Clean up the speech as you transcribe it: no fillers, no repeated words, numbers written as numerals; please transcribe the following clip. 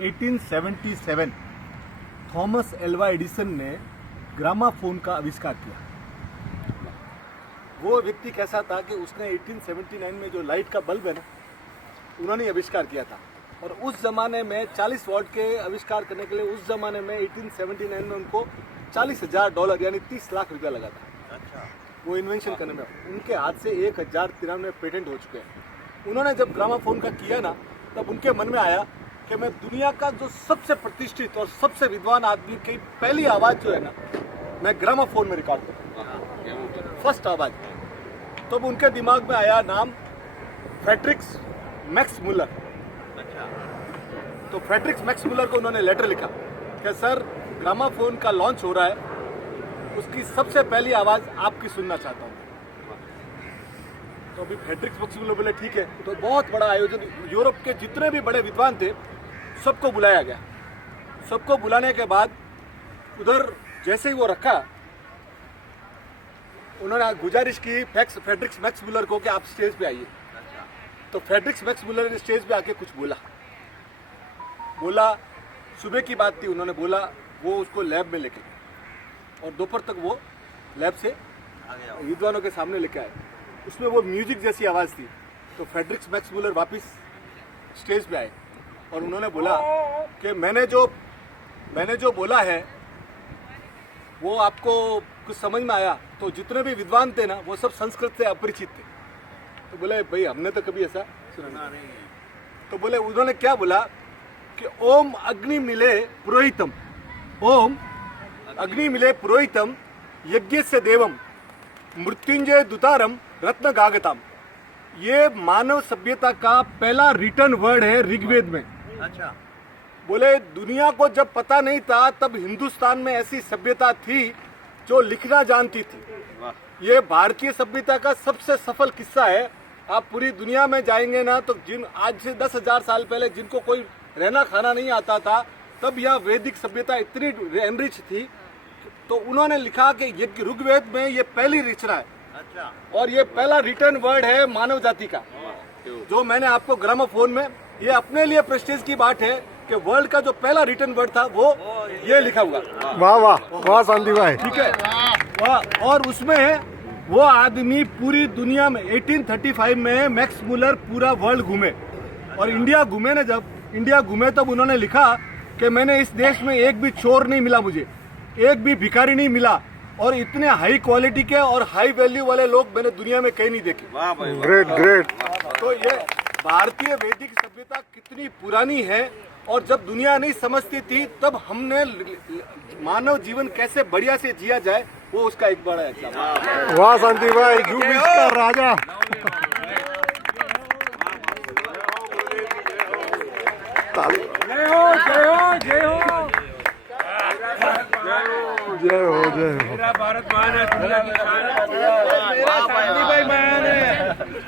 1877 Thomas Alva Edison ने gramophone का आविष्कार किया। वो व्यक्ति कैसा था कि उसने 1879 में जो लाइट का बल्ब है ना, उन्होंने आविष्कार किया था। और उस ज़माने में 40 वॉट के आविष्कार करने के लिए उस ज़माने में 1879 में उनको $40,000 यानी 30 लाख रुपया लगा था। अच्छा। वो इन्वेंशन करने में उनके हाथ से 1093 पेटेंट हो चुके हैं। उन्होंने जब ग्रामाफोन का किया ना, तब उनके मन में आया कि मैं दुनिया का जो सबसे प्रतिष्ठित और सबसे विद्वान आदमी की पहली आवाज़ जो है ना, मैं ग्रामाफोन में रिकॉर्ड करूँ, फर्स्ट आवाज़। तब उनके दिमाग में आया नाम फ्रेडरिक मैक्स मुलर। तो फ्रेडरिक मैक्स मुलर को उन्होंने लेटर लिखा कि सर, ग्रामाफोन का लॉन्च हो रहा है, उसकी सबसे पहली आवाज़ आपकी सुनना चाहता हूँ। तो अभी फ्रेडरिक मैक्स मुलर बोले ठीक है। तो बहुत बड़ा आयोजन, यूरोप के जितने भी बड़े विद्वान थे सबको बुलाया गया। सबको बुलाने के बाद उधर जैसे ही वो रखा, उन्होंने गुजारिश की फ्रेडरिक मैक्स मुलर को कि आप स्टेज पे आइए। तो फ्रेडरिक मैक्स मुलर ने स्टेज पे आके कुछ बोला। सुबह की बात थी, उन्होंने बोला, वो उसको लैब में लेके गए और दोपहर तक वो लैब से विद्वानों के सामने लेके आए। उसमें वो म्यूजिक जैसी आवाज़ थी। तो फ्रेडरिक मैक्स मुलर वापस स्टेज पे आए और उन्होंने बोला कि मैंने जो बोला है वो आपको कुछ समझ में आया? तो जितने भी विद्वान थे ना, वो सब संस्कृत से अपरिचित थे। तो बोले भाई, हमने तो कभी ऐसा सुना नहीं। तो बोले, उन्होंने क्या बोला कि ओम अग्नि मिले पुरोहितम, ओम अग्नि मिले पुरोहितम यज्ञ से देवम मृत्युंजय दुतारम रत्न गागताम। ये मानव सभ्यता का पहला रिटर्न वर्ड है ऋग्वेद में। अच्छा। बोले दुनिया को जब पता नहीं था, तब हिंदुस्तान में ऐसी सभ्यता थी जो लिखना जानती थी। ये भारतीय सभ्यता का सबसे सफल किस्सा है। आप पूरी दुनिया में जाएंगे ना, तो जिन आज से 10,000 साल पहले जिनको कोई रहना खाना नहीं आता था, तब यह वैदिक सभ्यता इतनी एनरिच थी। तो उन्होंने लिखा कि ये ऋग्वेद में ये पहली रचना है। अच्छा। और ये पहला रिटर्न वर्ड है मानव जाति का। जो मैंने आपको ग्रामाफोन में, ये अपने लिए प्रेस्टीज की बात है कि वर्ल्ड का जो पहला रिटर्न वर्ड था वो ये लिखा हुआ। वाह वाह वाह शांति भाई, ठीक है। और उसमें वो आदमी पूरी दुनिया में 1835 में मैक्स मुलर पूरा वर्ल्ड घूमे और इंडिया घूमे ना। जब इंडिया घूमे तब उन्होंने लिखा कि मैंने इस देश में एक भी चोर नहीं मिला, मुझे एक भी भिखारी नहीं मिला, और इतने हाई क्वालिटी के और हाई वैल्यू वाले लोग मैंने दुनिया में कहीं नहीं देखे। Great great. तो ये भारतीय वैदिक सभ्यता कितनी पुरानी है, और जब दुनिया नहीं समझती थी तब हमने मानव जीवन कैसे बढ़िया से जिया जाए, वो उसका एक बड़ा एग्जाम्पल। वाह शांति भाई, यू का राजा। जय हो जय हो जय हो जय हो जय हो। मेरा भारत महान है, दुनिया की शान है। मेरा शांति भाई महान है।